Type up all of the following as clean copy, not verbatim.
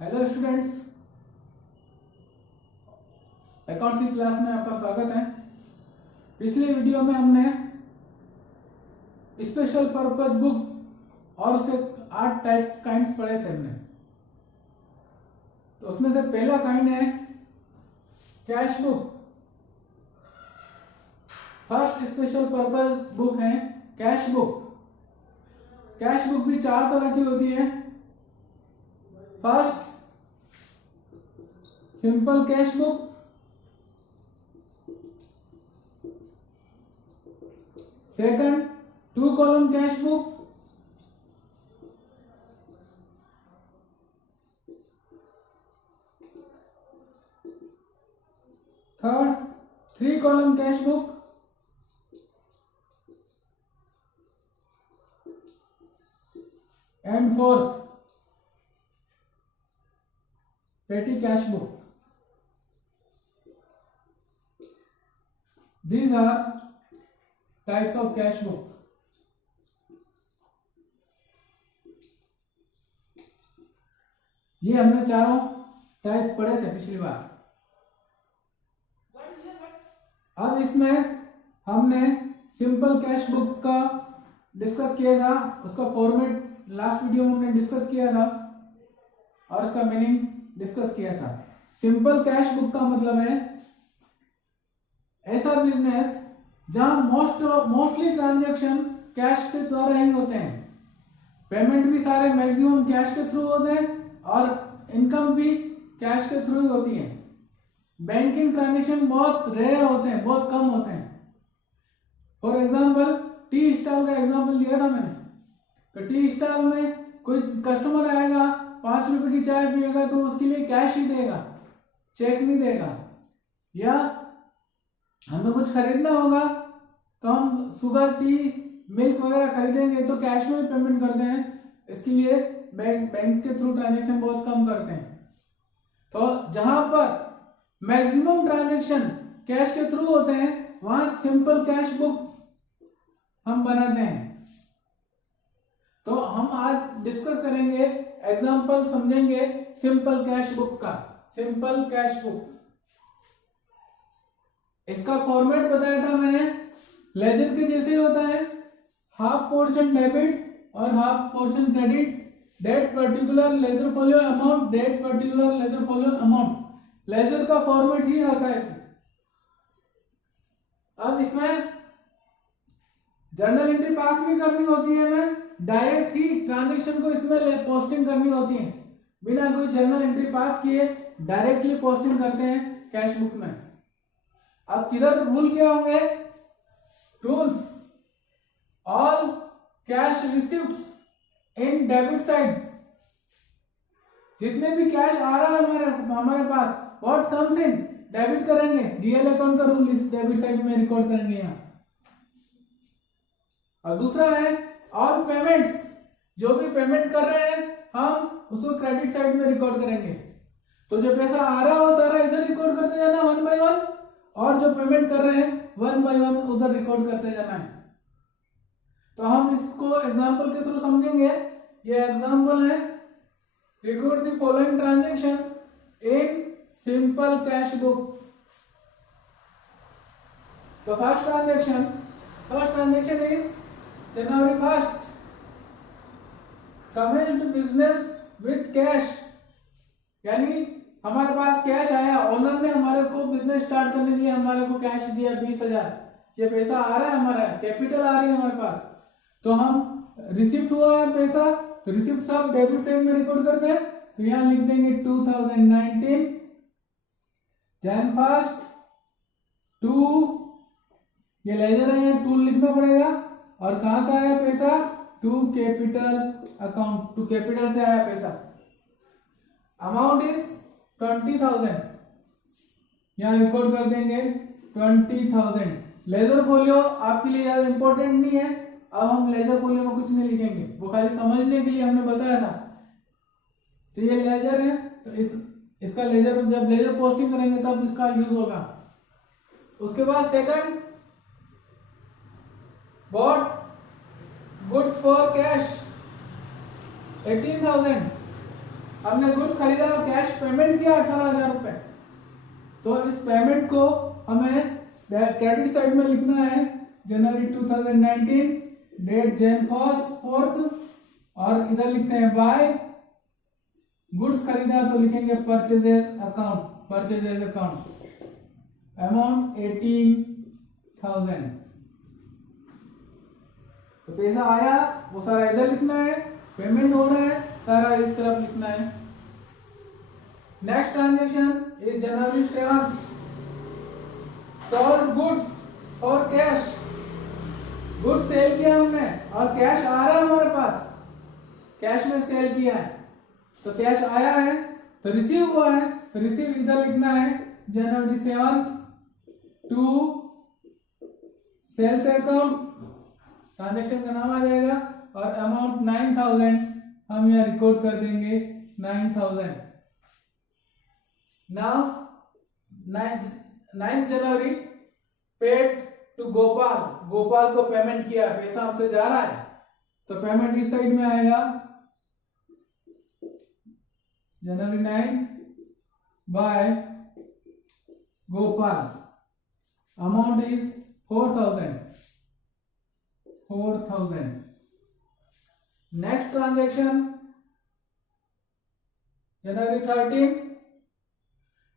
Hello students, accounts की class में आपका स्वागत है। पिछले वीडियो में हमने स्पेशल पर्पस बुक और उसके 8 टाइप काइंड्स पढ़े थे हमने। तो उसमें से पहला काइंड है cash book. First special purpose book है कैश बुक। कैश बुक भी 4 तरह की होती है। First simple cash book, second 2 column cash book, third 3 column cash book, and fourth पेटी cash book. These are types of cash book. ये हमने चारों टाइप पढ़े थे पिछली बार। अब इसमें हमने सिंपल कैश बुक का डिस्कस किया था। उसका फॉर्मेट लास्ट वीडियो में हमने डिस्कस किया था और उसका मीनिंग डिस्कस किया था। सिंपल कैश बुक का मतलब है ऐसा बिजनेस जहां मोस्टली ट्रांजैक्शन कैश के द्वारा ही होते हैं। पेमेंट भी सारे मैक्सिमम कैश के थ्रू होते हैं और इनकम भी कैश के थ्रू ही होती है। बैंकिंग ट्रांजैक्शन बहुत रेयर होते हैं, बहुत कम होते हैं। फॉर एग्जांपल टी स्टॉल का एग्जांपल दिया था मैंने। तो टी स्टॉल में कोई कस्टमर आएगा, 5 रुपए की चाय पिएगा तो उसके लिए कैश ही देगा, चेक नहीं देगा। या हमें कुछ खरीदना होगा तो हम शुगर, टी, मिल्क वगैरह खरीदेंगे तो कैश में पेमेंट करते हैं। इसके लिए बैंक के थ्रू ट्रांजैक्शन बहुत कम करते हैं। तो जहां पर मैक्सिमम ट्रांजैक्शन कैश के थ्रू होते हैं वहां सिंपल कैश बुक हम बनाते हैं। तो हम आज डिस्कस करेंगे, एग्जांपल समझेंगे सिंपल कैश बुक का। सिंपल कैश बुक, इसका फॉर्मेट बताया था मैंने, लेजर के जैसे होता है। हाफ पोर्शन डेबिट और half portion credit. Date particular ledger folio amount, date particular ledger folio amount. Ledger का फॉर्मेट ही आता है। अब इसमें जर्नल एंट्री पास भी करनी होती है, हमें डायरेक्ट ही ट्रांजेक्शन को इसमें पोस्टिंग करनी होती है। बिना कोई जर्नल एंट्री पास किए डायरेक्टली पोस्टिंग करते हैं कैश बुक में। अब किधर रूल क्या होंगे? Rules, all cash receipts in debit side. जितने भी कैश आ रहा है हमारे पास, व्हाट कम्स इन, डेबिट करेंगे। रियल अकाउंट का रूल इस डेबिट साइड में रिकॉर्ड करेंगे यहाँ। और दूसरा है ऑल पेमेंट्स, जो भी पेमेंट कर रहे हैं हम उसको क्रेडिट साइड में रिकॉर्ड करेंगे। तो जो पैसा आ रहा हो सारा इधर रिकॉर्ड करते जाना 1 by 1, और जो पेमेंट कर रहे हैं 1 by 1 उधर रिकॉर्ड करते जाना है। तो हम इसको एग्जांपल के थ्रू समझेंगे। ये एग्जांपल है, record the following transaction in simple cash book. तो first transaction is January 1st, commenced business with cash। यानी हमारे पास कैश आया, ओनर ने हमारे को बिजनेस स्टार्ट करने के लिए हमारे को कैश दिया 20,000। ये पैसा आ रहा है, हमारा कैपिटल आ रही है हमारे पास। तो हम रिसिप्ट हुआ है पैसा, तो रिसिप्ट सब डेबिट साइड में रिकॉर्ड करते हैं। तो यहां लिख देंगे 2019 Jan 1st टू, ये लेजर है, यहाँ टू लिखना पड़ेगा। और कहां से आया पैसा? To capital account, to capital से आया पैसा। अमाउंट इज 20,000, यहां रिकॉर्ड कर देंगे 20,000। लेजर फोलियो आपके लिए ज्यादा इंपॉर्टेंट नहीं है। अब हम लेजर फोलियो में कुछ नहीं लिखेंगे, वो खाली समझने के लिए हमने बताया था। तो ये लेजर है, तो इसका लेजर, जब लेजर पोस्टिंग करेंगे तब इसका यूज होगा। उसके बाद second, bought goods for cash 18,000। हमने गुड्स खरीदा और कैश पेमेंट किया 18,000 रुपए, तो इस पेमेंट को हमें क्रेडिट साइड में लिखना है जनवरी 2019, डेट जैन 4th, और इधर लिखते हैं बाय गुड्स खरीदा तो लिखेंगे परचेजेज अकाउंट, अमाउंट 18,000। तो पैसा आया वो सारा इधर लिखना है, पेमेंट हो रहा है सारा इस तरफ लिखना है। Next transaction is January 7, sold goods और कैश। गुड्स सेल किया हमने और कैश आ रहा है हमारे पास, कैश में सेल किया है तो कैश आया है, तो रिसीव हुआ है तो रिसीव इधर लिखना है जनवरी 7 टू सेल्स अकाउंट, ट्रांजेक्शन का नाम आ जाएगा और अमाउंट 9,000 हम यहाँ रिकॉर्ड कर देंगे 9,000। Now 9 January paid to Gopal को पेमेंट किया, पैसा हमसे जा रहा है तो पेमेंट इस साइड में आएगा January 9 by Gopal, amount is 4,000। Next transaction January 13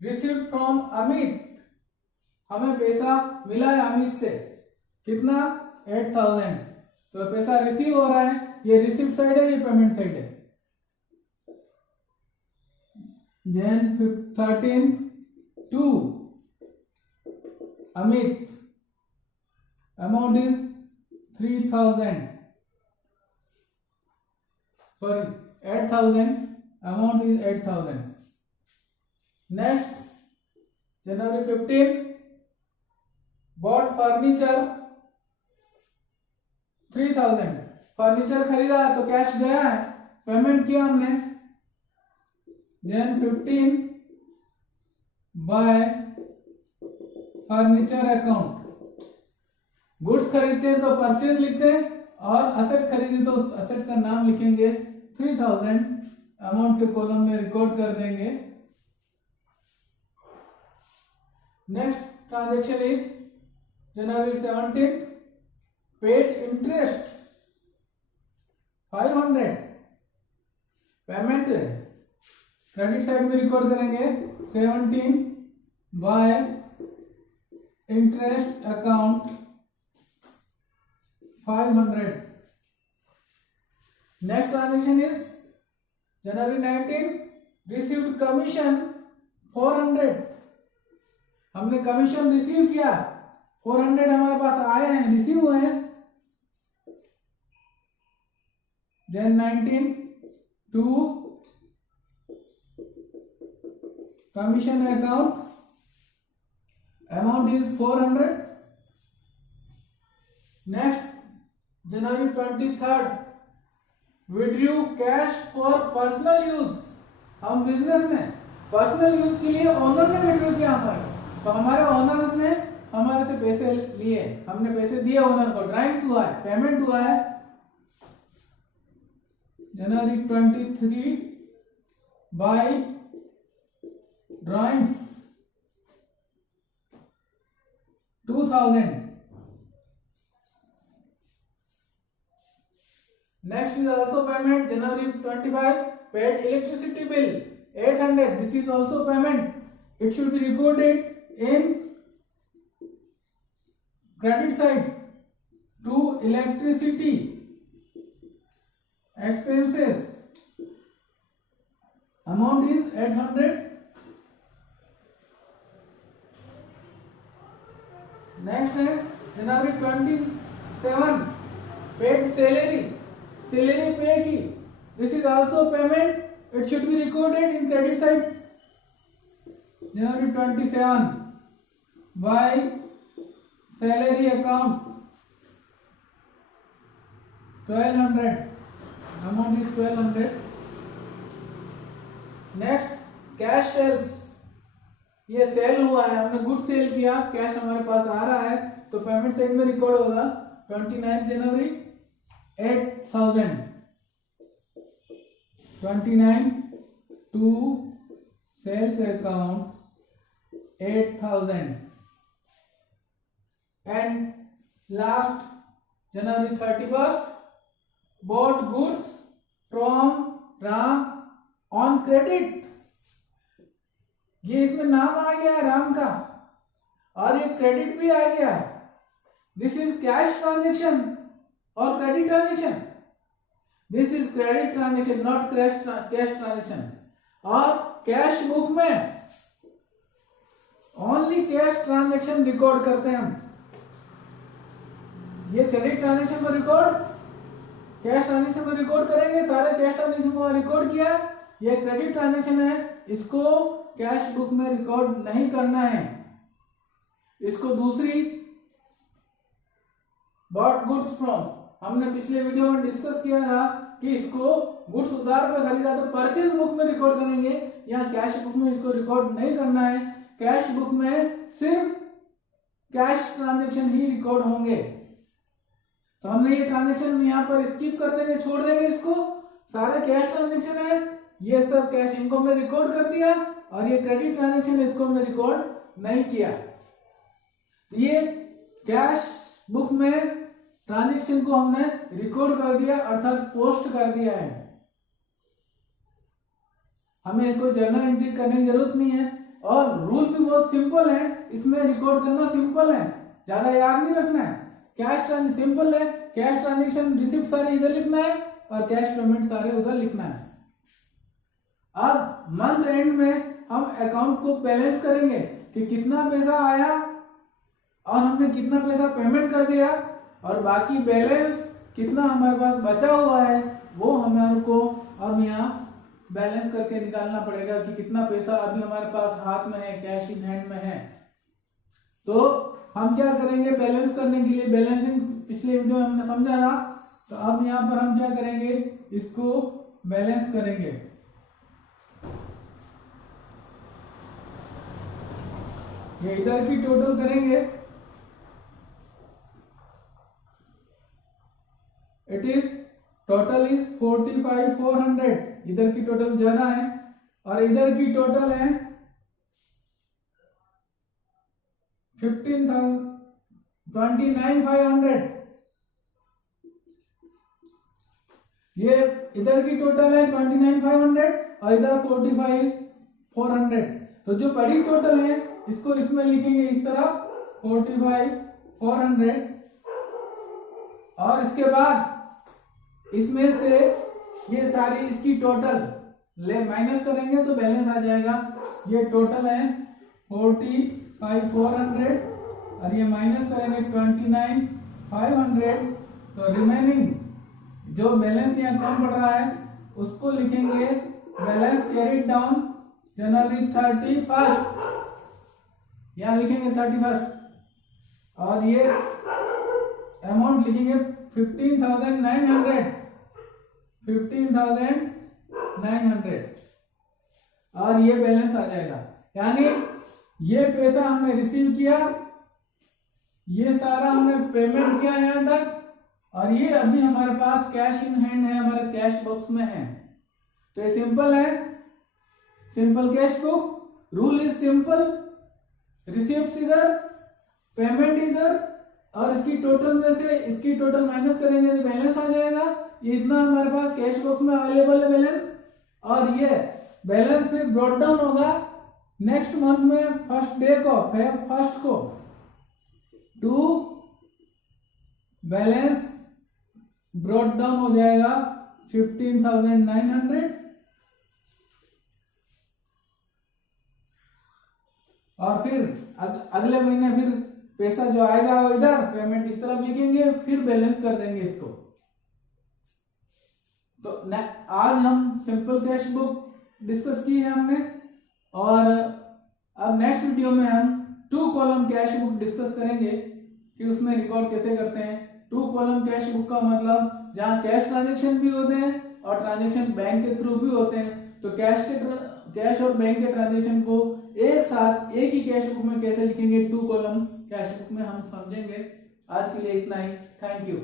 received from Amit, हमें पैसा मिला है अमित से, कितना 8,000, तो पैसा रिसीव हो रहा है, ये रिसीव साइड है, ये पेमेंट साइड है। Jan 13 to Amit, amount is 3,000, sorry 8,000, amount is 8,000. Next January 15 bought furniture 3,000, furniture खरीदा तो कैश गया है, पेमेंट किया हमने Jan 15 bye furniture account. Goods खरीदते हैं तो परचेज लिखते हैं और असेट खरीदे तो उस असेट का नाम लिखेंगे 3,000, अमाउंट के कॉलम में रिकॉर्ड कर देंगे। Next transaction is January 17 paid interest 500, payment credit side में रिकॉर्ड करेंगे 17 bye interest account 500। Next transaction is January 19 received commission 400, हमने कमीशन रिसीव किया 400 हमारे पास आए हैं, रिसीव हुए हैं। Jan 19 to commission account, amount is 400। next January 23rd withdrew cash for personal use, हम बिजनेस में पर्सनल यूज के लिए ओनर ने विड्रॉ किया हमारे, तो हमारे ओनर ने हमारे से पैसे लिए, हमने पैसे दिए ओनर को, ड्राइंग्स हुआ है, पेमेंट हुआ है जनवरी 23 bye drawings 2,000। next is also payment January 25 paid electricity bill 800, this is also payment, it should be recorded in credit side to electricity expenses, amount is 800। Next है जनवरी 27 पेड सैलरी पे की, this is also payment, it should be recorded in credit side January 27 by salary account 1200, amount is 1200। Next cash sales, ये sale हुआ है, हमने good cell किया, cash हमारे पास आ रहा है तो पेमेंट साइड में रिकॉर्ड होगा 29 January 8,000, 29 to sales account 8,000 and last January 31st bought goods from Ram on credit। ये इसमें नाम आ गया है राम का और ये क्रेडिट भी आ गया है। दिस इज कैश ट्रांजेक्शन और credit transaction. This is credit transaction not cash transaction. और कैश बुक में ओनली कैश ट्रांजेक्शन रिकॉर्ड करते हैं हम। ये क्रेडिट ट्रांजेक्शन को रिकॉर्ड कैश ट्रांजेक्शन को रिकॉर्ड करेंगे, सारे कैश ट्रांजेक्शन को रिकॉर्ड किया। ये क्रेडिट ट्रांजेक्शन है, इसको कैश बुक में रिकॉर्ड नहीं करना है। इसको दूसरी बॉट गुड्स फ्रॉम, हमने पिछले वीडियो में डिस्कस किया था कि इसको गुड्स उधार पे खरीदा तो परचेज बुक में रिकॉर्ड करेंगे। यहाँ कैश बुक में इसको रिकॉर्ड नहीं करना है। कैश बुक में सिर्फ कैश ट्रांजेक्शन ही रिकॉर्ड होंगे। तो हमने ये ट्रांजेक्शन यहाँ पर स्किप कर देंगे, छोड़ देंगे इसको। सारे कैश ट्रांजेक्शन है, ये सब कैश इनकम में रिकॉर्ड कर दिया और ये क्रेडिट ट्रांजेक्शन इसको हमने रिकॉर्ड नहीं किया। तो ये कैश बुक में ट्रांजेक्शन को हमने रिकॉर्ड कर दिया अर्थात पोस्ट कर दिया है। हमें इसको जर्नल एंट्री करने की जरूरत नहीं है और रूल भी बहुत सिंपल है, इसमें रिकॉर्ड करना सिंपल है, ज्यादा याद नहीं रखना है। कैश ट्रांजेक्शन सिंपल है, कैश ट्रांजेक्शन रिसिप्ट सारे इधर लिखना है और कैश पेमेंट सारे उधर लिखना है। अब मंथ एंड में हम अकाउंट को बैलेंस करेंगे कि कितना पैसा आया और हमने कितना पैसा पेमेंट कर दिया और बाकी बैलेंस कितना हमारे पास बचा हुआ है वो हमारे को अब यहाँ बैलेंस करके निकालना पड़ेगा कि कितना पैसा अभी हमारे पास हाथ में है, कैश इन हैंड में है। तो हम क्या करेंगे बैलेंस करने के लिए, बैलेंसिंग पिछले वीडियो में हमने समझा था। तो अब यहाँ पर हम क्या करेंगे, इसको बैलेंस करेंगे। ये इधर की टोटल करेंगे, इट इज टोटल इज 45,400। इधर की टोटल ज्यादा है और इधर की टोटल है 29,500। ये इधर की टोटल है 29,500 और इधर 45,400। तो जो बड़ी टोटल है इसको इसमें लिखेंगे इस तरह 45,400 और इसके बाद इसमें से ये सारी इसकी टोटल ले माइनस करेंगे तो बैलेंस आ जाएगा। ये टोटल है 45,400 और ये माइनस करेंगे 29,500। तो रिमेनिंग जो बैलेंस यहाँ कम पड़ रहा है उसको लिखेंगे बैलेंस कैरिड डाउन जनवरी 31st, यहाँ लिखेंगे 31st और ये अमाउंट लिखेंगे 15,900 और ये बैलेंस आ जाएगा। यानी ये पैसा हमने रिसीव किया, ये सारा हमने पेमेंट किया यहाँ तक और ये अभी हमारे पास कैश इन हैंड है, हमारे कैश बॉक्स में है। तो ये सिंपल है, simple cash book. Rule is simple, receipt इधर, पेमेंट इधर और इसकी टोटल में से इसकी टोटल माइनस करेंगे तो बैलेंस आ जाएगा। ये इतना हमारे पास कैश बॉक्स में अवेलेबल है बैलेंस और ये बैलेंस फिर ब्रॉट डाउन होगा नेक्स्ट मंथ में फर्स्ट डे को, फर्स्ट को टू बैलेंस ब्रॉट डाउन हो जाएगा 15,900 और फिर अगले महीने फिर पैसा जो आएगा वो इधर पेमेंट इस तरफ लिखेंगे, फिर बैलेंस कर देंगे इसको। तो आज हम सिंपल कैश बुक डिस्कस की है हमने और अब नेक्स्ट वीडियो में हम 2 कॉलम कैश बुक डिस्कस करेंगे कि उसमें रिकॉर्ड कैसे करते हैं। 2 कॉलम कैश बुक का मतलब जहाँ कैश ट्रांजेक्शन भी होते हैं और ट्रांजेक्शन बैंक के थ्रू भी होते हैं। तो कैश और बैंक के ट्रांजेक्शन को एक साथ एक ही कैश बुक में कैसे लिखेंगे 2 कॉलम कैश बुक में हम समझेंगे। आज के लिए इतना ही, थैंक यू।